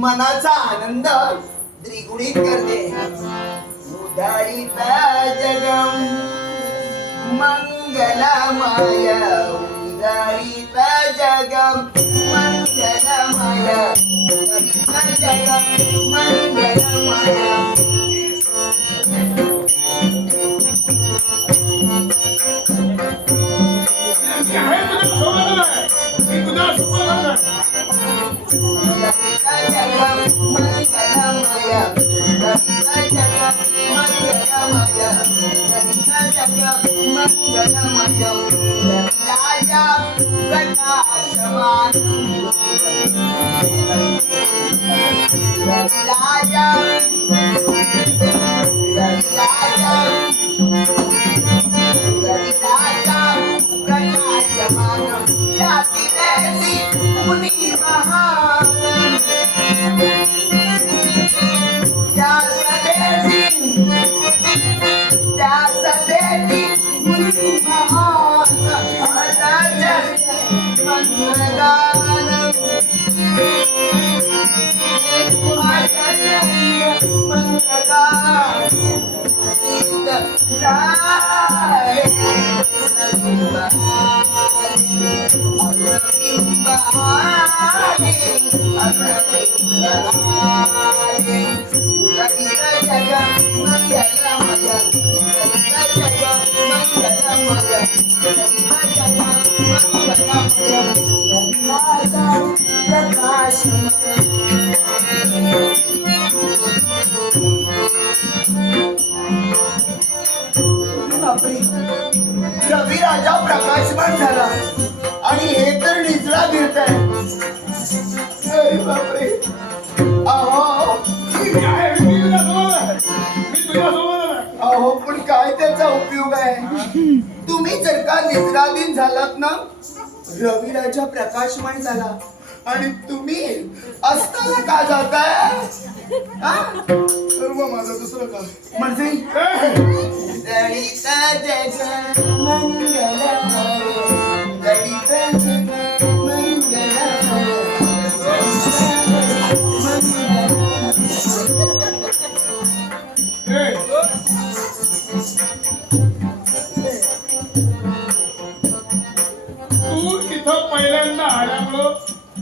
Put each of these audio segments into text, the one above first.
मनाचा आनंद द्विगुणित करते. उदारित जगम मंगलमय, उदारित जगम मंगलमय, उदारित जगम मंगलमय. रवी राजा प्रकाशमान झाला आणि हे तर निजला फिरत आहे. अरे बापरे. अहो पण काय त्याचा उपयोग आहे. तुम्ही जर का निद्राधीन झालात ना, रवी राजा प्रकाशमान झाला आणि तुम्ही असताना का जाताय? सर्व माझं दुसरं का म्हणजे तू इथं पहिल्यांदा आल्यामुळं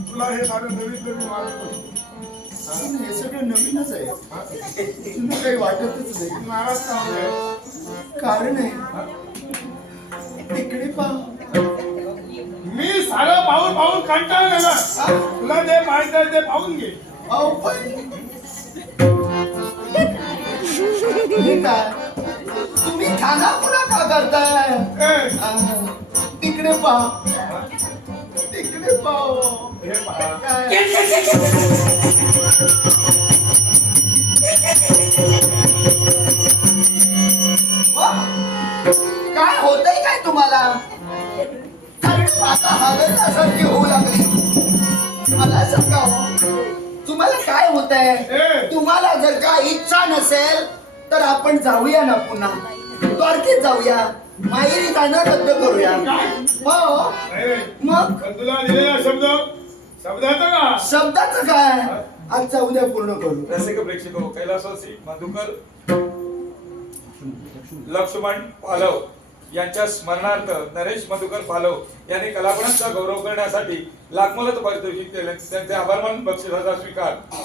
तुला हे सारं नवीन मार्ग. हे सगळं नवीनच आहे. तुला काही वाटतच नाही. नाराज का होतोय? कारण आहे तिकडे पहा. मी सारं पाहून कंटाळलो ना. तुला जे माहिती आहे ते पाहून घे. अहो पण हे काय? तुम्ही खाना पुन्हा का करताय? तिकडे पहा, तिकडे पहा. हे पहा. काय होतंय काय तुम्हाला? आता हलण्यासारखी होऊ लागली. मला सांगा तुम्हाला काय होतंय? तुम्हाला जर का इच्छा नसेल तर आपण जाऊया ना पुन्हा द्वारकेत जाऊया. माहेरी जाणं रद्द करूया. हो मग तुला दिलेला शब्दाचं का? शब्दाचं काय? आजचा उद्या पूर्ण करू. रसिक प्रेक्षक कैलासवासी मधुकर लक्ष्मण पालव यांच्या स्मरणार्थ नरेश मधुकर पालव यांनी कलागुणांचा गौरव करण्यासाठी लाखमोलाचं पारितोषिक केले. त्यांचे आभार मानून बक्षिसाचा स्वीकार.